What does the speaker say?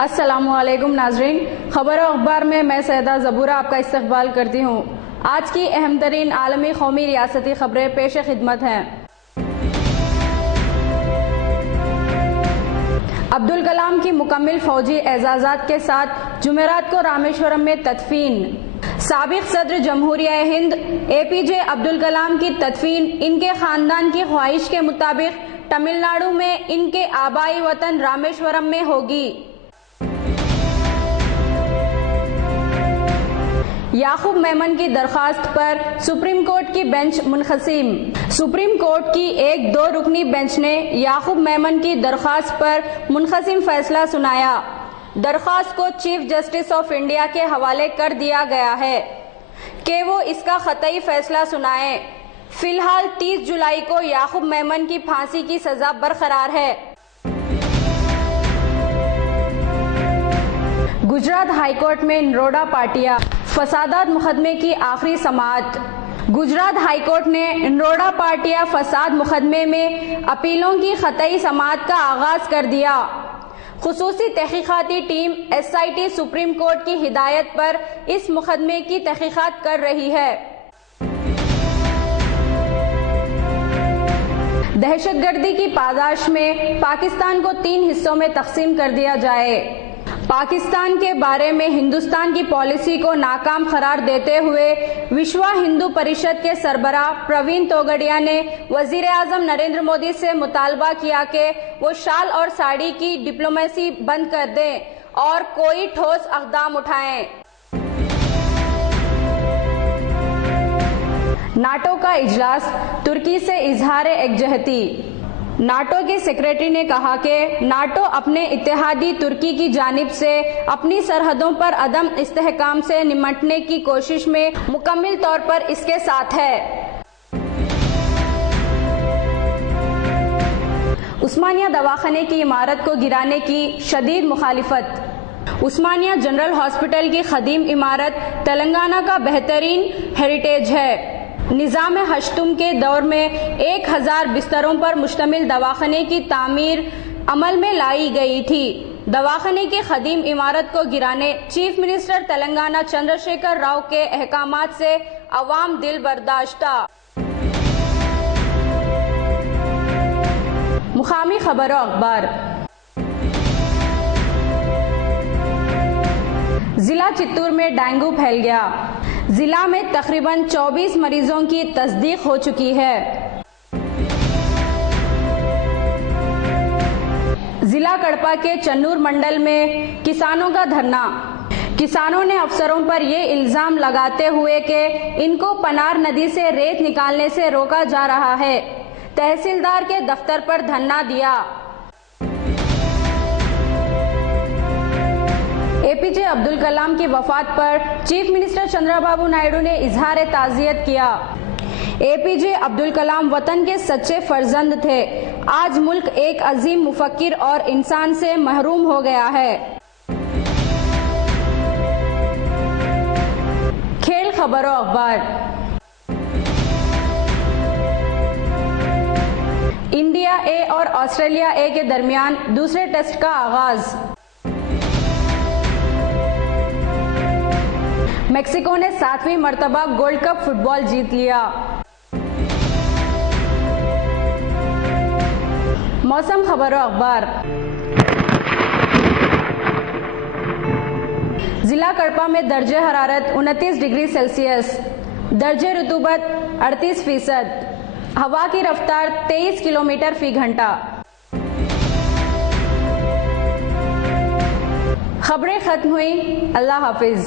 अस्सलामुअलैकुम नाजरीन, खबर अखबार में मैं सैदा ज़बूरा आपका इस्तकबाल करती हूँ। आज की अहम तरीन आलमी कौमी रियासती खबरें पेश खिदमत हैं। अब्दुल कलाम की मुकम्मिल फौजी एजाज़ात के साथ जुमेरात को रामेश्वरम में तदफीन। साबिक सदर जमहूरिया हिंद APJ अब्दुल कलाम की तदफीन इनके खानदान की ख्वाहिश के मुताबिक तमिलनाडु में इनके आबाई वतन रामेश्वरम में होगी। याकूब मेमन की दरखास्त पर सुप्रीम कोर्ट की बेंच मुनक़सिम। सुप्रीम कोर्ट की एक 2 रुकनी बेंच ने याकूब मेमन की दरखास्त पर मुनक़सिम फैसला सुनाया। दरखास्त को चीफ जस्टिस ऑफ इंडिया के हवाले कर दिया गया है कि वो इसका ख़तई फैसला सुनाएं। फिलहाल 30 जुलाई को याकूब मेमन की फांसी की सजा बरकरार है। गुजरात हाईकोर्ट में नरोडा पाटिया फसादात मुकदमे की आखिरी समाअत। गुजरात हाईकोर्ट ने नरोडा पाटिया फसाद मुकदमे में अपीलों की ख़तई समाअत का आगाज कर दिया। खुसूसी तहकीकाती टीम SIT सुप्रीम कोर्ट की हिदायत पर इस मुकदमे की तहकीकात कर रही है। दहशतगर्दी की पादाश में पाकिस्तान को 3 हिस्सों में तकसीम कर दिया जाए। पाकिस्तान के बारे में हिंदुस्तान की पॉलिसी को नाकाम करार देते हुए विश्व हिंदू परिषद के सरबराह प्रवीण तोगड़िया ने वजीर आजम नरेंद्र मोदी से मुतालबा किया कि वो शाल और साड़ी की डिप्लोमेसी बंद कर दें और कोई ठोस इक़दाम उठाएं। नाटो का इजलास, तुर्की से इजहार एकजहती। नाटो के सेक्रेटरी ने कहा कि नाटो अपने इत्तेहादी तुर्की की जानिब से अपनी सरहदों पर अदम इस्तेहकाम से निमटने की कोशिश में मुकम्मल तौर पर इसके साथ है। उस्मानिया दवाखाने की इमारत को गिराने की शदीद मुखालिफत। उस्मानिया जनरल हॉस्पिटल की खदीम इमारत तेलंगाना का बेहतरीन हेरिटेज है। निज़ाम हश्तुम के दौर में 1000 बिस्तरों पर मुश्तमिल दवाखाने की तामीर अमल में लाई गई थी। दवाखाने की खदीम इमारत को गिराने चीफ मिनिस्टर तेलंगाना चंद्रशेखर राव के अहकामात से अवाम दिल बर्दाश्ता। मुकामी खबरों अखबार। जिला चित्तूर में डेंगू फैल गया। जिला में तकरीबन 24 मरीजों की तस्दीक हो चुकी है। जिला कड़पा के चन्नूर मंडल में किसानों का धरना। किसानों ने अफसरों पर ये इल्जाम लगाते हुए कि इनको पनार नदी से रेत निकालने से रोका जा रहा है, तहसीलदार के दफ्तर पर धरना दिया। APJ अब्दुल कलाम की वफात पर चीफ मिनिस्टर चंद्रबाबू नायडू ने इजहार ताज़ियत किया। APJ अब्दुल कलाम वतन के सच्चे फर्जंद थे। आज मुल्क एक अजीम मुफक्किर और इंसान से महरूम हो गया है। खेल खबरों अखबार। इंडिया A और ऑस्ट्रेलिया A के दरमियान दूसरे टेस्ट का आगाज। मेक्सिको ने 7वीं मर्तबा गोल्ड कप फुटबॉल जीत लिया। मौसम खबरों अखबार। जिला कड़पा में दर्जे हरारत 29 डिग्री सेल्सियस, दर्जे रुतूबत 38%, हवा की रफ्तार 23 किलोमीटर फी घंटा। खबरें खत्म हुई। अल्लाह हाफिज।